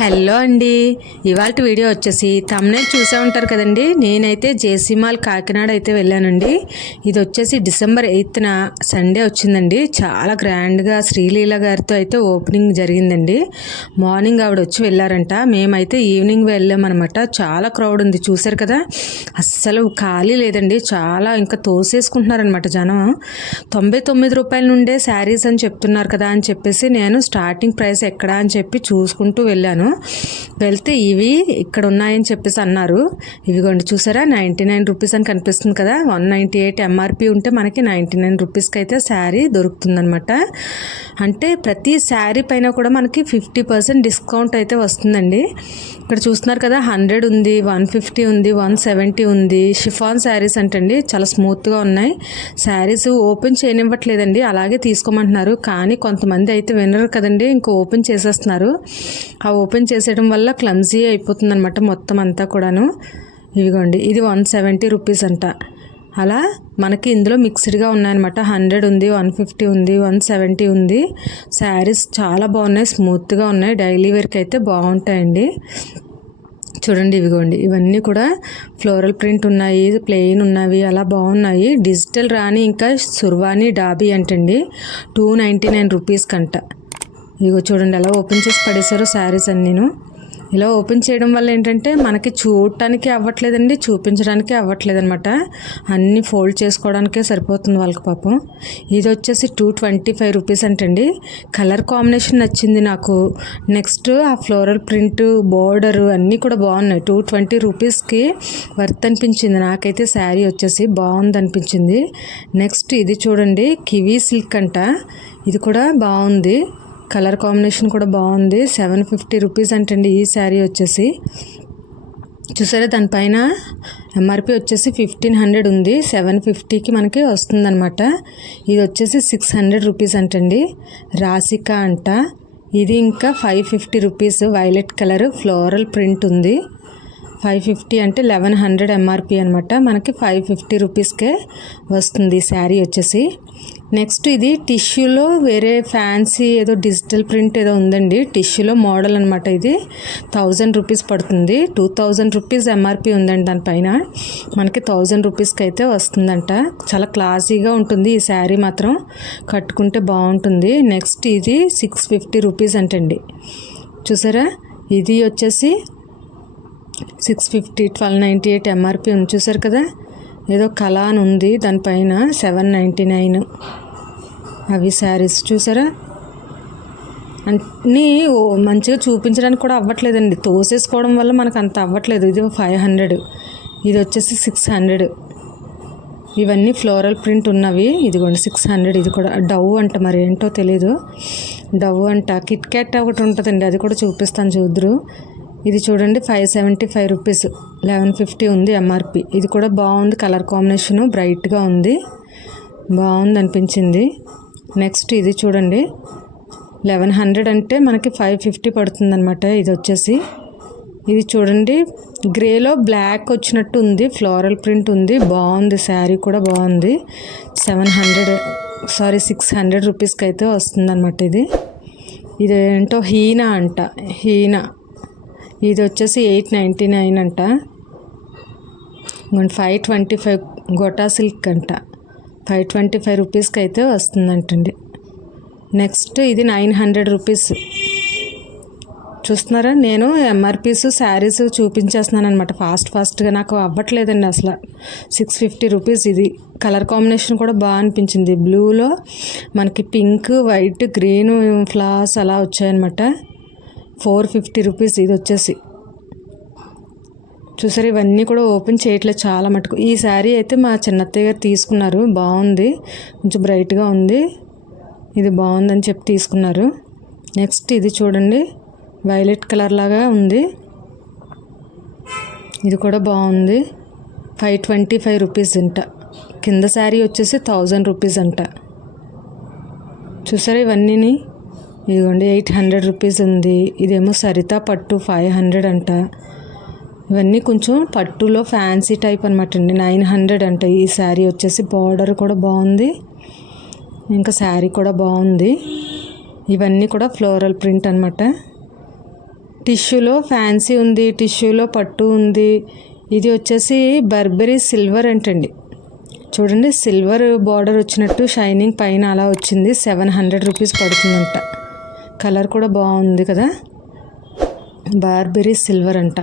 Hello అండి, ఇవాళ video వచ్చేసి థంబ్నెయిల్ చూసే ఉంటారు కదండి. నేనైతే జేసీ మాల్ కాకినాడ అయితే వెళ్ళానండి. ఇది వచ్చేసి డిసెంబర్ 8న సండే వచ్చిందండి. చాలా గ్రాండ్గా శ్రీలీల గారితో అయితే ఓపెనింగ్ జరిగిందండి. మార్నింగ్ ఆవిడ వచ్చి వెళ్ళారంట, మేమైతే ఈవినింగ్ వెళ్ళామన్నమాట. చాలా క్రౌడ్ ఉంది, చూసారు కదా, అస్సలు ఖాళీ లేదండి. చాలా ఇంకా తోసేసుకుంటున్నారనమాట జనం. 99 రూపాయల నుండే శారీస్ అని చెప్తున్నారు కదా అని చెప్పేసి నేను స్టార్టింగ్ ప్రైస్ ఎక్కడా అని చెప్పి చూసుకుంటూ వెళ్ళాను. వెళ్తే ఇవి ఇక్కడ ఉన్నాయని చెప్పేసి అన్నారు. ఇవిగోండి చూసారా, 99 రూపీస్ అని కనిపిస్తుంది కదా. 198 ఎంఆర్పి ఉంటే మనకి 99 రూపీస్కి అయితే శారీ దొరుకుతుందనమాట. అంటే ప్రతి శారీ పైన కూడా మనకి 50% డిస్కౌంట్ అయితే వస్తుందండి. ఇక్కడ చూస్తున్నారు కదా, 100 ఉంది, 150 ఉంది, 170 ఉంది. షిఫాన్ శారీస్ అంటండి, చాలా స్మూత్గా ఉన్నాయి. శారీస్ ఓపెన్ చేయనివ్వట్లేదండి, అలాగే తీసుకోమంటున్నారు. కానీ కొంతమంది అయితే వినరు కదండి, ఇంకా ఓపెన్ చేసేస్తున్నారు. ఆ ఓపెన్ చేసేయడం వల్ల క్లమ్జీ అయిపోతుంది అనమాట మొత్తం అంతా కూడాను. ఇవిగోండి, ఇది 170 రూపీస్ అంట. అలా మనకి ఇందులో మిక్స్డ్గా ఉన్నాయన్నమాట. 100 ఉంది, 150 ఉంది, 170 ఉంది. శారీస్ చాలా బాగున్నాయి, స్మూత్గా ఉన్నాయి. డైలీ వేర్కి అయితే బాగుంటాయండి. చూడండి, ఇవిగోండి, ఇవన్నీ కూడా ఫ్లోరల్ ప్రింట్ ఉన్నాయి, ప్లెయిన్ ఉన్నవి, అలా బాగున్నాయి. డిజిటల్ రాణి ఇంకా సుర్వాణి డాబీ అంటండి, 299 రూపీస్ కంట. ఇగో చూడండి, అలా ఓపెన్ చేసి పడేశారు శారీస్ అన్నీను. ఇలా ఓపెన్ చేయడం వల్ల ఏంటంటే మనకి చూడటానికి అవ్వట్లేదండి, చూపించడానికి అవ్వట్లేదు అనమాట. అన్నీ ఫోల్డ్ చేసుకోవడానికే సరిపోతుంది వాళ్ళకి పాపం. ఇది వచ్చేసి 225 రూపీస్ అంటండి. కలర్ కాంబినేషన్ నచ్చింది నాకు. నెక్స్ట్ ఆ ఫ్లోరల్ ప్రింట్, బోర్డర్ అన్నీ కూడా బాగున్నాయి. 220 రూపీస్కి వర్త్ అనిపించింది నాకైతే. శారీ వచ్చేసి బాగుంది అనిపించింది. నెక్స్ట్ ఇది చూడండి, కివీ సిల్క్ అంట. ఇది కూడా బాగుంది, కలర్ కాంబినేషన్ కూడా బాగుంది. 750 రూపీస్ అంటండి ఈ శారీ వచ్చేసి. చూసారా, దానిపైన ఎంఆర్పి వచ్చేసి 1500 ఉంది, 750కి మనకి వస్తుందన్నమాట. ఇది వచ్చేసి 600 రూపీస్ అంటండి. రాసిక అంట. ఇది ఇంకా 550 rupees, violet colour floral print ఉంది. 550 అంటే 1100 ఎంఆర్పి అనమాట. మనకి 550 రూపీస్కే వస్తుంది ఈ శారీ వచ్చేసి. నెక్స్ట్ ఇది టిష్యూలో వేరే ఫ్యాన్సీ ఏదో డిజిటల్ ప్రింట్ ఏదో ఉందండి, టిష్యూలో మోడల్ అనమాట. ఇది 1000 రూపీస్ పడుతుంది. 2000 రూపీస్ ఎంఆర్పి ఉందండి దానిపైన. మనకి 1000 రూపీస్కి అయితే వస్తుందంట. చాలా క్లాసీగా ఉంటుంది ఈ శారీ మాత్రం, కట్టుకుంటే బాగుంటుంది. నెక్స్ట్ ఇది 650 రూపీస్ అంటండి. చూసారా, ఇది వచ్చేసి 650, 1298 ఎంఆర్పి ఉంది. చూసారు కదా, ఏదో కళ అని ఉంది దానిపైన, 799 అవి శారీస్. చూసారా, అన్నీ మంచిగా చూపించడానికి కూడా అవ్వట్లేదండి, తోసేసుకోవడం వల్ల మనకు అంత అవ్వట్లేదు. ఇది 500, ఇది వచ్చేసి 600. ఇవన్నీ ఫ్లోరల్ ప్రింట్ ఉన్నవి. ఇదిగోండి 600. ఇది కూడా డవ్ అంట, మరి ఏంటో తెలీదు. డవ్ అంట. కిట్ క్యాట్ ఒకటి ఉంటుందండి, అది కూడా చూపిస్తాను చూద్దరు. ఇది చూడండి, 575 రూపీస్, 1150 ఉంది ఎంఆర్పి. ఇది కూడా బాగుంది, కలర్ కాంబినేషను బ్రైట్గా ఉంది, బాగుంది అనిపించింది. నెక్స్ట్ ఇది చూడండి, 1100 అంటే మనకి 550 పడుతుంది అనమాట. ఇది వచ్చేసి, ఇది చూడండి, గ్రేలో బ్లాక్ వచ్చినట్టు ఉంది, ఫ్లోరల్ ప్రింట్ ఉంది, బాగుంది. శారీ కూడా బాగుంది. 600 రూపీస్కి అయితే వస్తుంది అనమాట. ఇది ఏంటో హీనా అంట, హీనా. ఇది వచ్చేసి 899 అంట. 525 గోటా సిల్క్ అంట, 525 రూపీస్కి అయితే వస్తుందంటండి. నెక్స్ట్ ఇది 900 రూపీస్. చూస్తున్నారా, నేను ఎంఆర్పీస్ శారీస్ చూపించేస్తున్నాను అనమాట ఫాస్ట్గా, నాకు అవ్వట్లేదండి అసలు. 650 రూపీస్. ఇది కలర్ కాంబినేషన్ కూడా బాగా అనిపించింది. బ్లూలో మనకి పింక్, వైట్, గ్రీన్ ఫ్లవర్స్ అలా వచ్చాయన్నమాట. 450 రూపీస్ ఇది వచ్చేసి. చూసారు, ఇవన్నీ కూడా ఓపెన్ చేయట్లేదు చాలా మటుకు. ఈ శారీ అయితే మా చిన్నత్తయ్య గారు తీసుకున్నారు, బాగుంది, కొంచెం బ్రైట్గా ఉంది, ఇది బాగుందని చెప్పి తీసుకున్నారు. నెక్స్ట్ ఇది చూడండి, వైలెట్ కలర్ లాగా ఉంది, ఇది కూడా బాగుంది. 525 రూపీస్ అంట. కింద శారీ వచ్చేసి 1000 రూపీస్ అంట. చూసారా ఇవన్నీని. ఇదిగోండి 800 రూపీస్ ఉంది. ఇదేమో సరిత పట్టు 500 అంట. ఇవన్నీ కొంచెం పట్టులో ఫ్యాన్సీ టైప్ అనమాట అండి. 900 అంట ఈ శారీ వచ్చేసి. బార్డర్ కూడా బాగుంది, ఇంకా శారీ కూడా బాగుంది. ఇవన్నీ కూడా ఫ్లోరల్ ప్రింట్ అనమాట. టిష్యూలో ఫ్యాన్సీ ఉంది, టిష్యూలో పట్టు ఉంది. ఇది వచ్చేసి బర్బరీ సిల్వర్ అంటండి. చూడండి, సిల్వర్ బార్డర్ వచ్చినట్టు షైనింగ్ పైన అలా వచ్చింది. 700 రూపీస్ పడుతుందంట. కలర్ కూడా బాగుంది కదా. బార్బరీ సిల్వర్ అంట.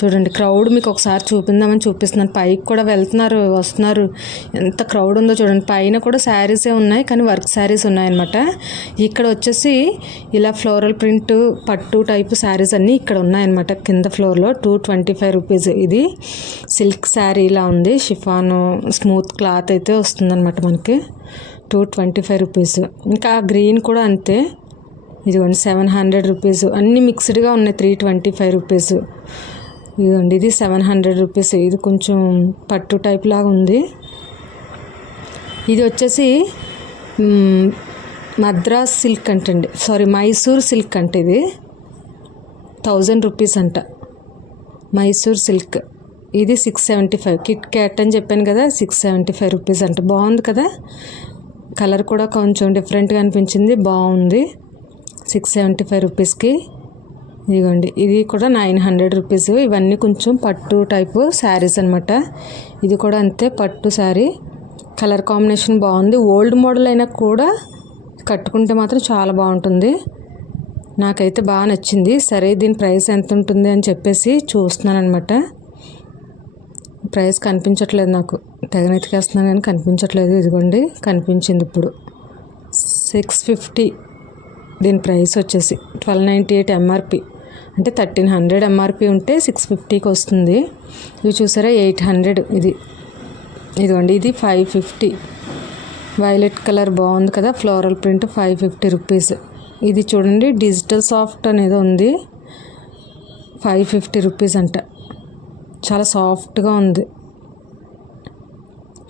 చూడండి, క్రౌడ్ మీకు ఒకసారి చూపిందామని చూపిస్తున్నాను. పైకి కూడా వెళ్తున్నారు, వస్తున్నారు. ఎంత క్రౌడ్ ఉందో చూడండి. పైన కూడా శారీసే ఉన్నాయి, కానీ వర్క్ శారీస్ ఉన్నాయన్నమాట. ఇక్కడ వచ్చేసి ఇలా ఫ్లోరల్ ప్రింట్ పట్టు టైపు శారీస్ అన్నీ ఇక్కడ ఉన్నాయన్నమాట. కింద ఫ్లోర్లో 225 రూపీస్. ఇది సిల్క్ శారీ ఇలా ఉంది. షిఫాను స్మూత్ క్లాత్ అయితే వస్తుందన్నమాట మనకి. 225 రూపీస్. ఇంకా గ్రీన్ కూడా అంతే. ఇదిగోండి 700 రూపీస్. అన్నీ మిక్స్డ్గా ఉన్నాయి. 325 రూపీస్. ఇదిగోండి, ఇది 700 రూపీస్. ఇది కొంచెం పట్టు టైప్ లాగా ఉంది. ఇది వచ్చేసి మద్రాస్ సిల్క్ అంటండి, మైసూర్ సిల్క్ అంటే ఇది 1000 రూపీస్ అంట. మైసూర్ సిల్క్. ఇది 675. కిట్ క్యాట్ అని చెప్పాను కదా, 675 రూపీస్ అంట. బాగుంది కదా. కలర్ కూడా కొంచెం డిఫరెంట్గా అనిపించింది, బాగుంది. 675 రూపీస్కి. ఇదిగోండి, ఇది కూడా 900 రూపీస్. ఇవన్నీ కొంచెం పట్టు టైపు శారీస్ అనమాట. ఇది కూడా అంతే, పట్టు శారీ. కలర్ కాంబినేషన్ బాగుంది. ఓల్డ్ మోడల్ అయినా కూడా కట్టుకుంటే మాత్రం చాలా బాగుంటుంది. నాకైతే బాగా నచ్చింది. సరే, దీని ప్రైస్ ఎంత ఉంటుంది అని చెప్పేసి చూస్తున్నాను అనమాట. ప్రైస్ కనిపించట్లేదు నాకు. తెగనెతికేస్తున్నాను కానీ కనిపించట్లేదు. ఇదిగోండి, కనిపించింది ఇప్పుడు. 650 దీని ప్రైస్ వచ్చేసి. 1298 ఎంఆర్పి. అంటే 1300 ఎంఆర్పి ఉంటే 650కి వస్తుంది. ఇవి చూసారా, 800. ఇదిగోండి, ఇది 550. వైలెట్ కలర్ బాగుంది కదా, ఫ్లోరల్ ప్రింట్. 550 రూపీస్. ఇది చూడండి, డిజిటల్ సాఫ్ట్ అనేది ఉంది. 550 రూపీస్ అంట. చాలా సాఫ్ట్గా ఉంది.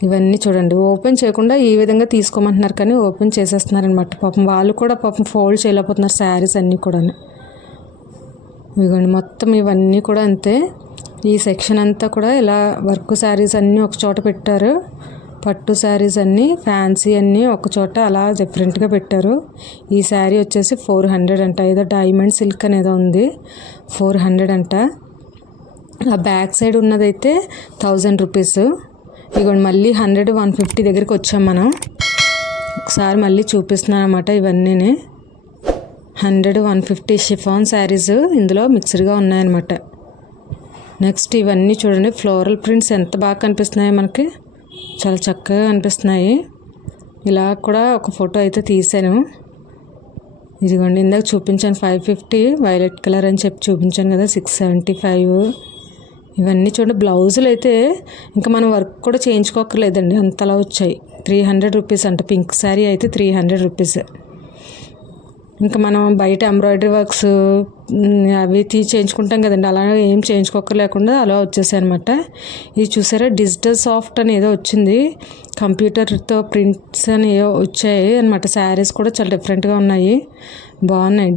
ఇవన్నీ చూడండి, ఓపెన్ చేయకుండా ఈ విధంగా తీసుకోమంటున్నారు, కానీ ఓపెన్ చేసేస్తున్నారనమాట. పాపం వాళ్ళు కూడా ఫోల్డ్ చేయలేకపోతున్నారు శారీస్ అన్నీ కూడా. ఇదిగోండి, మొత్తం ఇవన్నీ కూడా అంతే. ఈ సెక్షన్ అంతా కూడా ఇలా వర్క్ శారీస్ అన్నీ ఒక చోట పెట్టారు. పట్టు శారీస్ అన్నీ, ఫ్యాన్సీ అన్నీ ఒక చోట అలా డిఫరెంట్గా పెట్టారు. ఈ శారీ వచ్చేసి 400 అంట. ఏదో డైమండ్ సిల్క్ అనేదో ఉంది, 400 అంట. ఆ బ్యాక్ సైడ్ ఉన్నదైతే 1000 రూపీస్. ఇదిగోండి, మళ్ళీ 100, 150 దగ్గరికి వచ్చాం మనం. ఒకసారి మళ్ళీ చూపిస్తున్నాను అన్నమాట. ఇవన్నీ 100, 150 షిఫాన్ శారీస్ ఇందులో మిక్స్డ్గా ఉన్నాయన్నమాట. నెక్స్ట్ ఇవన్నీ చూడండి, ఫ్లోరల్ ప్రింట్స్ ఎంత బాగా కనిపిస్తున్నాయి మనకి. చాలా చక్కగా కనిపిస్తున్నాయి. ఇలా కూడా ఒక ఫోటో అయితే తీసాను. ఇదిగోండి, ఇందాక చూపించాను 550 వైలెట్ కలర్ అని చెప్పి చూపించాను కదా, 675. ఇవన్నీ చూడండి, బ్లౌజులు అయితే ఇంకా మనం వర్క్ కూడా చేయించుకోకర్లేదండి, అంతలా వచ్చాయి. 300 రూపీస్ అంట. పింక్ శారీ అయితే 300 రూపీస్. ఇంకా మనం బయట ఎంబ్రాయిడరీ వర్క్స్ అవి చేయించుకుంటాం కదండి, అలా ఏం చేయించుకోకర్లేకుండా అలా వచ్చేసాయి అనమాట. ఇది చూసారా, డిజిటల్ సాఫ్ట్ అని ఏదో వచ్చింది. కంప్యూటర్తో ప్రింట్స్ అని ఏవో వచ్చాయి అనమాట. శారీస్ కూడా చాలా డిఫరెంట్గా ఉన్నాయి, బాగున్నాయి.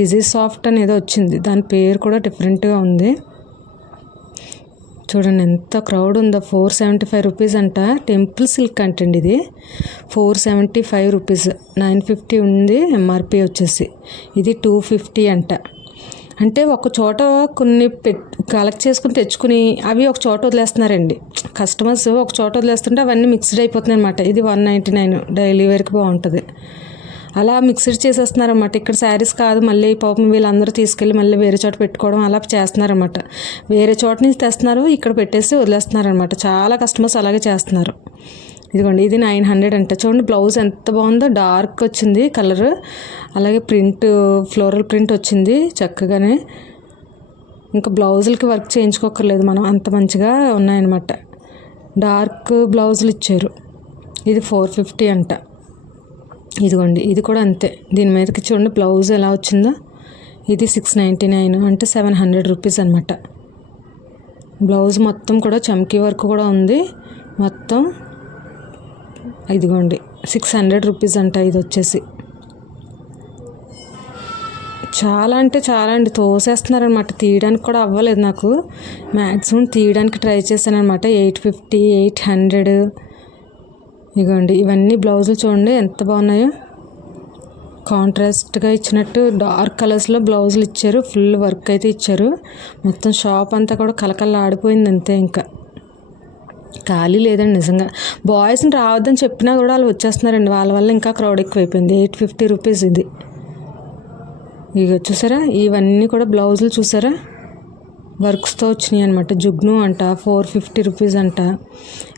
డిజీ సాఫ్ట్ అని ఏదో వచ్చింది, దాని పేరు కూడా డిఫరెంట్గా ఉంది. చూడండి ఎంత క్రౌడ్ ఉందో. 475 రూపీస్ అంట. టెంపుల్ సిల్క్ అంటండి ఇది. 475 రూపీస్. 950 ఉంది ఎంఆర్పి వచ్చేసి. ఇది 250 అంట. అంటే ఒక చోట కొన్ని కలెక్ట్ చేసుకుని తెచ్చుకుని అవి ఒక చోట వదిలేస్తున్నారండి కస్టమర్స్. ఒక చోట వదిలేస్తుంటే అవన్నీ మిక్స్డ్ అయిపోతున్నాయి అనమాట. ఇది 199 డైలీ వేర్కి బాగుంటుంది. అలా మిక్స్డ్ చేసేస్తున్నారన్నమాట. ఇక్కడ శారీస్ కాదు, మళ్ళీ పాపం వీళ్ళందరూ తీసుకెళ్ళి మళ్ళీ వేరే చోట పెట్టుకోవడం అలా చేస్తున్నారన్నమాట. వేరే చోట నుంచి తెస్తున్నారు, ఇక్కడ పెట్టేసి వదిలేస్తున్నారనమాట. చాలా కస్టమర్స్ అలాగే చేస్తున్నారు. ఇదిగోండి, ఇది 900 అంట. చూడండి, బ్లౌజ్ ఎంత బాగుందో, డార్క్ వచ్చింది కలర్. అలాగే ప్రింట్, ఫ్లోరల్ ప్రింట్ వచ్చింది చక్కగానే. ఇంకా బ్లౌజులకి వర్క్ చేయించుకోకర్లేదు మనం, అంత మంచిగా ఉన్నాయన్నమాట. డార్క్ బ్లౌజులు ఇచ్చారు. ఇది 450 అంట. ఇదిగోండి, ఇది కూడా అంతే. దీని మీదకి చూడండి బ్లౌజ్ ఎలా వచ్చిందో. ఇది 699 అంటే 700 రూపీస్ అనమాట. బ్లౌజ్ మొత్తం కూడా చమ్కీ వర్క్ కూడా ఉంది మొత్తం. ఇదిగోండి 600 రూపీస్ అంట. ఇది వచ్చేసి చాలా అంటే చాలా అండి, తోసేస్తున్నారనమాట. తీయడానికి కూడా అవ్వలేదు నాకు. మ్యాక్సిమం తీయడానికి ట్రై చేశాను అనమాట. 850, 800. ఇదిగోండి, ఇవన్నీ బ్లౌజులు చూడండి ఎంత బాగున్నాయో. కాంట్రాస్ట్గా ఇచ్చినట్టు డార్క్ కలర్స్లో బ్లౌజులు ఇచ్చారు. ఫుల్ వర్క్ అయితే ఇచ్చారు. మొత్తం షాప్ అంతా కూడా కలకల్లా ఆడిపోయింది అంతే. ఇంకా ఖాళీ లేదండి నిజంగా. బాయ్స్ని రావద్దని చెప్పినా కూడా వాళ్ళు వచ్చేస్తున్నారండి. వాళ్ళ వల్ల ఇంకా క్రౌడ్ ఎక్కువైపోయింది. 850 రూపీస్ ఇది. ఇక చూసారా, ఇవన్నీ కూడా బ్లౌజులు చూసారా, వర్క్స్తో వచ్చినాయి అనమాట. జుగ్ను అంట 450 రూపీస్ అంట.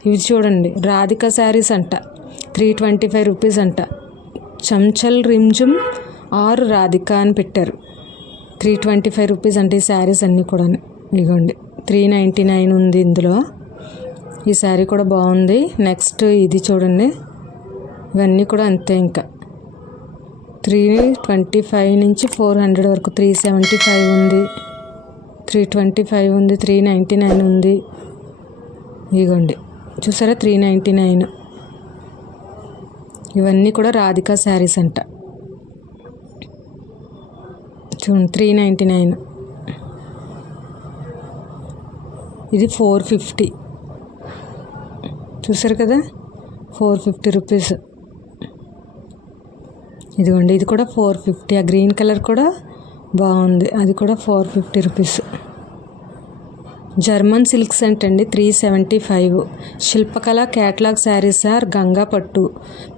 ఇవి చూడండి, రాధిక శారీస్ అంట 325 రూపీస్ అంట. చంచల్ రిమ్జుమ్ ఆర్ రాధిక అని పెట్టారు. 325 రూపీస్ అంటే ఈ శారీస్ అన్నీ కూడా. ఇగోండి 399 ఉంది ఇందులో. ఈ శారీ కూడా బాగుంది. నెక్స్ట్ ఇది చూడండి, ఇవన్నీ కూడా అంతే. ఇంకా 325 నుంచి 400 వరకు. 375 ఉంది, 325 ఉంది, 399 ఉంది. ఇగోండి చూసారా 399. ఇవన్నీ కూడా రాధికా శారీస్ అంట. చూడండి 399. ఇది 450. చూసారు కదా, 450 రూపీస్. ఇదిగోండి ఇది కూడా 450. ఆ గ్రీన్ కలర్ కూడా బాగుంది, అది కూడా 450 రూపీస్. జర్మన్ సిల్క్స్ అంటండి 375. శిల్పకళ క్యాటలాగ్ శారీస్ ఆర్ గంగా పట్టు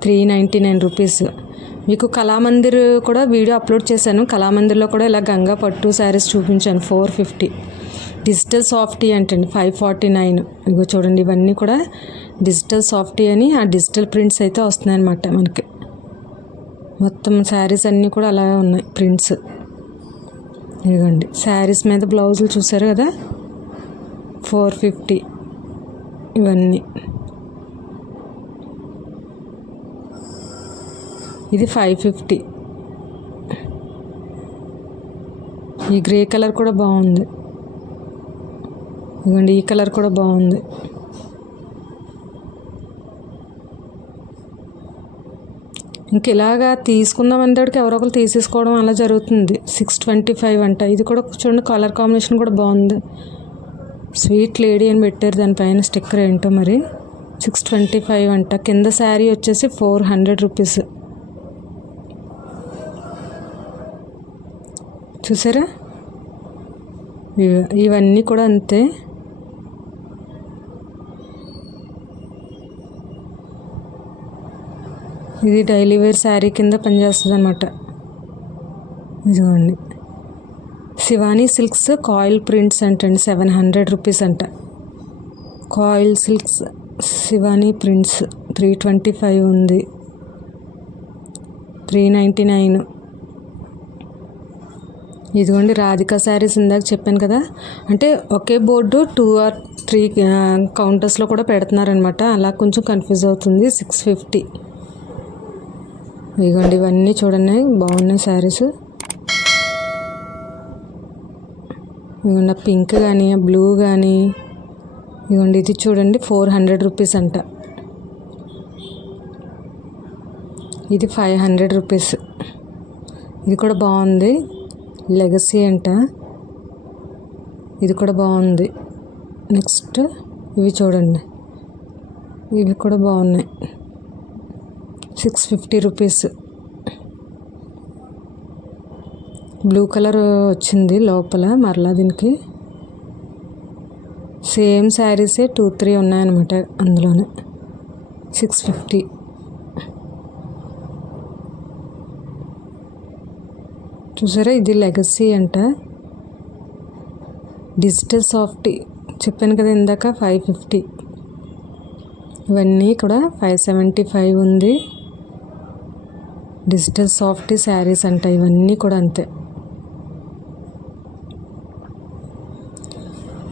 399 రూపీస్. మీకు కళామందిర్ కూడా వీడియో అప్లోడ్ చేశాను. కళామందిర్లో కూడా ఇలా గంగా పట్టు శారీస్ చూపించాను 450. డిజిటల్ సాఫ్టీ అంటండి 549. ఇగో చూడండి, ఇవన్నీ కూడా డిజిటల్ సాఫ్టీ అని ఆ డిజిటల్ ప్రింట్స్ అయితే వస్తున్నాయి అన్నమాట మనకి. మొత్తం శారీస్ అన్నీ కూడా అలాగే ఉన్నాయి ప్రింట్స్. ఇదిగోండి శారీస్ మీద బ్లౌజులు చూసారు కదా, 450. ఇవన్నీ ఇది 550. ఈ గ్రే కలర్ కూడా బాగుంది. ఇదిగోండి ఈ కలర్ కూడా బాగుంది. ఇంక ఇలాగా తీసుకుందాం అనేటికి ఎవరో ఒకరు తీసేసుకోవడం అలా జరుగుతుంది. 625 అంట. ఇది కూడా చూడండి, కలర్ కాంబినేషన్ కూడా బాగుంది. స్వీట్ లేడీ అని పెట్టారు దానిపైన స్టిక్కర్ ఏంటో మరి. 625 అంట. కింద శారీ వచ్చేసి 400 రూపీస్. చూసారా, ఇవన్నీ కూడా అంతే. ఇది డైలీ వేర్ శారీ కింద పనిచేస్తుంది అన్నమాట. ఇదిగోండి శివానీ సిల్క్స్ కాయిల్ ప్రింట్స్ అంటండి 700 రూపీస్ అంట. కాయిల్ సిల్క్స్ శివానీ ప్రింట్స్ 325 ఉంది, 399. ఇదిగోండి రాధికా శారీస్ ఇందాక చెప్పాను కదా, అంటే ఒకే బోర్డు 2 or 3 కౌంటర్స్లో కూడా పెడుతున్నారనమాట. అలా కొంచెం కన్ఫ్యూజ్ అవుతుంది. 650. ఇదిగోండి ఇవన్నీ చూడండి బాగున్నాయి శారీస్. ఇదిగోండి పింక్ కానీ బ్లూ కానీ. ఇదిగోండి ఇది చూడండి 400 రూపీస్ అంట. ఇది 500 రూపీస్. ఇది కూడా బాగుంది, లెగసీ అంట. ఇది కూడా బాగుంది. నెక్స్ట్ ఇవి చూడండి, ఇవి కూడా బాగున్నాయి. 650 రూపీస్. బ్లూ కలర్ వచ్చింది లోపల మరలా. దీనికి సేమ్ శారీసే 2-3 ఉన్నాయన్నమాట అందులోనే. 650. చూసారా, ఇది లెగసీ అంట. డిజిటల్ సాఫ్టీ చెప్పాను కదా ఇందాక 550. ఇవన్నీ కూడా 575 ఉంది. డిజిటల్ సాఫ్టీ శారీస్ అంట. ఇవన్నీ కూడా అంతే.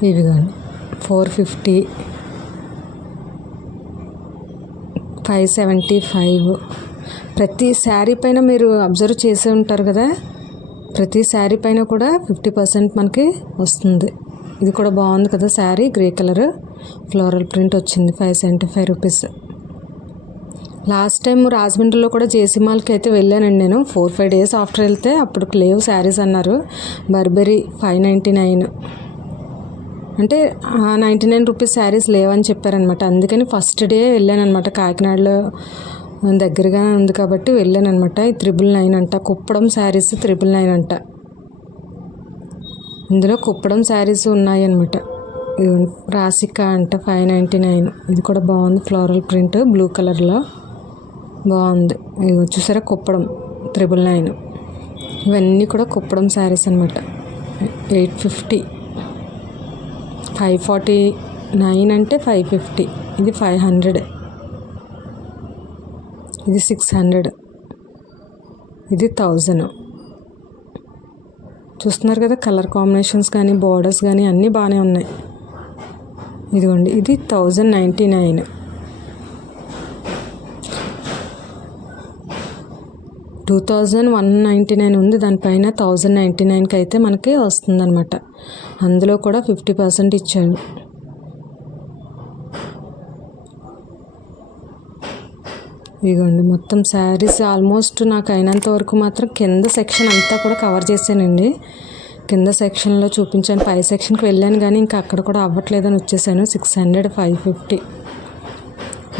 ఇవి కానీ 450, 575. ప్రతి శారీ పైన మీరు అబ్జర్వ్ చేసే ఉంటారు కదా, ప్రతి శారీ పైన కూడా 50% మనకి వస్తుంది. ఇది కూడా బాగుంది కదా sari, grey colour floral print వచ్చింది. 575 రూపీస్. లాస్ట్ టైం రాజమండ్రిలో కూడా జేసీ మాల్కి అయితే వెళ్ళానండి నేను. 4-5 డేస్ ఆఫ్టర్ వెళ్తే అప్పుడు లేవు శారీస్ అన్నారు. బర్బెరీ 599, అంటే 99 రూపీస్ శారీస్ లేవని చెప్పారనమాట. అందుకని ఫస్ట్ డే వెళ్ళాను అనమాట కాకినాడలో దగ్గరగా ఉంది కాబట్టి వెళ్ళాను అనమాట. ఈ 999 అంట. కుప్పడం శారీస్ 999 అంట. ఇందులో కుప్పడం శారీస్ ఉన్నాయి అనమాట. రాసిక అంట 599. ఇది కూడా బాగుంది, ఫ్లోరల్ ప్రింట్ బ్లూ కలర్లో బాగుంది. ఇది చూసారా కుప్పడం 999. ఇవన్నీ కూడా కుప్పడం శారీస్ అనమాట. 850. 549 అంటే 550. ఇది 500. ఇది 600. ఇది 1000. చూస్తున్నారు కదా, కలర్ కాంబినేషన్స్ కానీ బోర్డర్స్ కానీ అన్నీ బాగానే ఉన్నాయి. ఇదిగోండి, ఇది 1099. 2199 ఉంది. దానిపైన 1099కి అయితే మనకి వస్తుందన్నమాట. అందులో కూడా 50% ఇచ్చాడు. ఇదిగోండి, మొత్తం శారీస్ ఆల్మోస్ట్ నాకు అయినంత వరకు మాత్రం కింద సెక్షన్ అంతా కూడా కవర్ చేశానండి. కింద సెక్షన్లో చూపించాను. పై సెక్షన్కి వెళ్ళాను కానీ ఇంకా అక్కడ కూడా అవ్వట్లేదని వచ్చేసాను. 600, 550.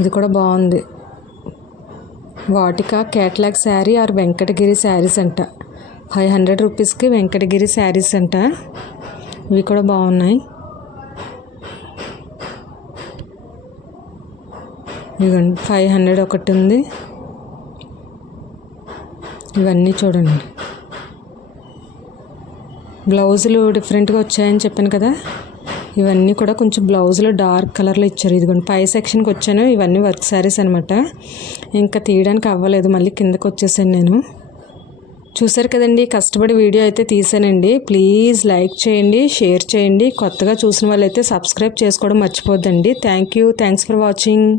ఇది కూడా బాగుంది. వాటిక కేటలాగ్ శారీ ఆర్ వెంకటగిరి శారీస్ అంట. 500 రూపీస్కి వెంకటగిరి శారీస్ అంట. ఇవి కూడా బాగున్నాయి. ఇదిగోండి 500 ఒకటి ఉంది. ఇవన్నీ చూడండి. బ్లౌజులు డిఫరెంట్గా వచ్చాయని చెప్పాను కదా, ఇవన్నీ కూడా కొంచెం బ్లౌజులు డార్క్ కలర్లో ఇచ్చారు. ఇదిగోండి పై సెక్షన్కి వచ్చాను. ఇవన్నీ వర్క్ శారీస్ అనమాట. ఇంకా తీయడానికి అవ్వలేదు, మళ్ళీ కిందకు వచ్చేసాను నేను. చూసారు కదండి, కష్టపడి వీడియో అయితే తీసానండి. ప్లీజ్ లైక్ చేయండి, షేర్ చేయండి. కొత్తగా చూసిన వాళ్ళైతే సబ్స్క్రైబ్ చేసుకోవడం మర్చిపోద్దండి. Thanks for watching.